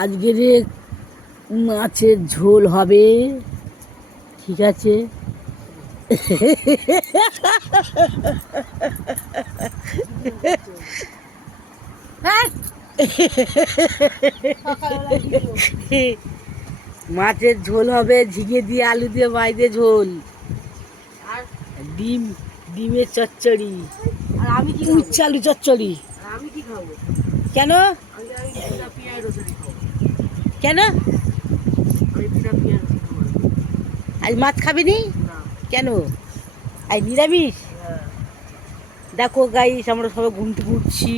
আজকে রে মাছের ঝোল হবে, ঠিক আছে। মাছের ঝোল হবে, ঝিঙে দিয়ে আলু দিয়ে মাছ দিয়ে ঝোল, আর ডিমের চচ্চড়ি, আর আমি কি উচ্ছে আলু চচ্চড়ি। আমি কি খাবো? কেন কেন আজ মাছ খাবি নি? কেন আজ নিরামিষ? দেখো গাইস, আমরা সবাই ঘুম থেকে উঠছি।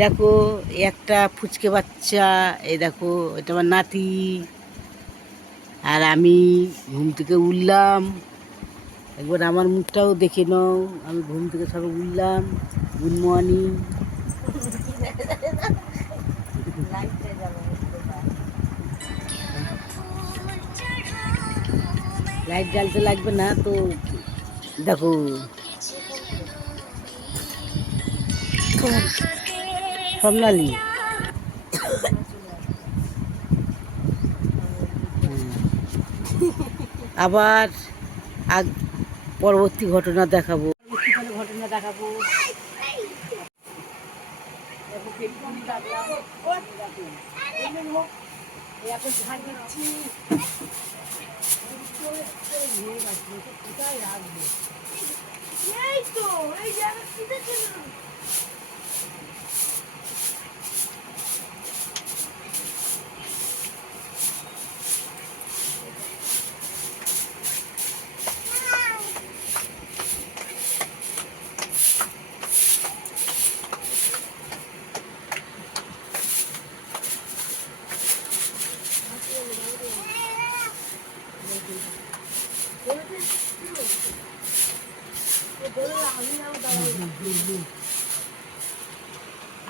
দেখো একটা ফুচকে বাচ্চা, এই দেখো এটা আমার নাতি, আর আমি ঘুম থেকে উঠলাম। একবার আমার মুখটাও দেখে নাও, আমি ঘুম থেকে সবে উঠলাম। Good morning. লাইট জ্বালতে লাগবে না তো। দেখো স্বর্ণালী, আবার পরবর্তী ঘটনা দেখাবো।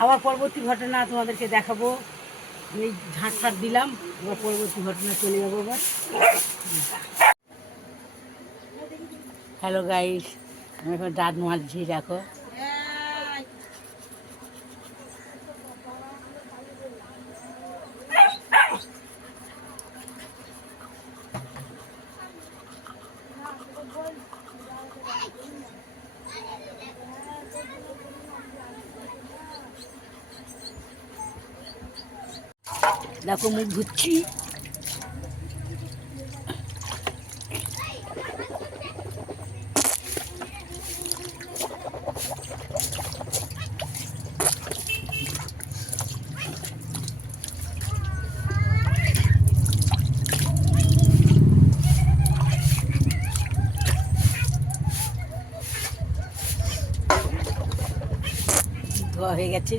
আবার পরবর্তী ঘটনা তোমাদেরকে দেখাবো। আমি ঝাঁট ফাট দিলাম, এবার পরবর্তী ঘটনা চলে যাবো। এবার হ্যালো গাইস, আমি এখন দাঁত মাজছি। দেখো দেখো মুখ ধুচ্ছি। ধোয়া হয়ে গেছে,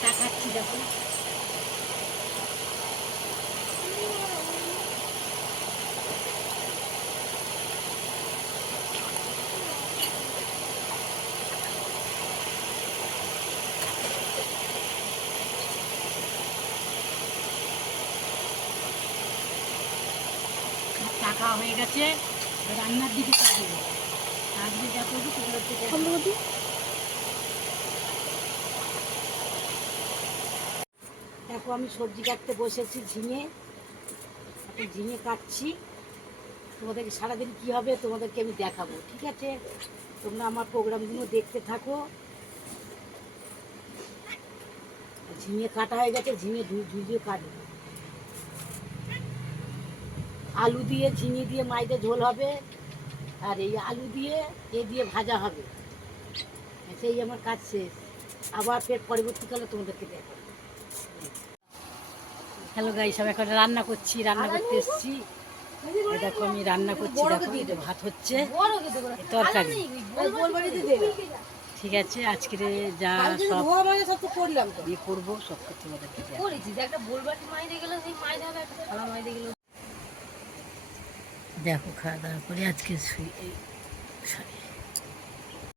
চা খাচ্ছি। দেখো চা খাওয়া হয়ে গেছে, রান্নার দিকে যাবো। আজকে যা করবো তোমরা দেখো, আমি সবজি কাটতে বসেছি। ঝিঙে কাটছি। তোমাদেরকে সারাদিন কী হবে তোমাদেরকে আমি দেখাবো, ঠিক আছে। তোমরা আমার প্রোগ্রামগুলো দেখতে থাকো। ঝিঙে কাটা হয়ে গেছে, ঝিঙে ধুয়ে কাটবো। আলু দিয়ে ঝিঙে দিয়ে মাইদে ঝোল হবে, আর এই আলু দিয়ে দিয়ে ভাজা হবে। সেই আমার কাজ শেষ। আবার ফের পরবর্তীকালে তোমাদেরকে দেখাবো। হ্যালো গাইস, আমি এখন রান্না করতে এসেছি। দেখো আমি রান্না করছি। দেখো এটা ভাত হচ্ছে, তরকারি। ঠিক আছে, আজকে যা সব ইয়ে করবো সব তোমাদেরকে দেখো। খাওয়া দাওয়া করে আজকে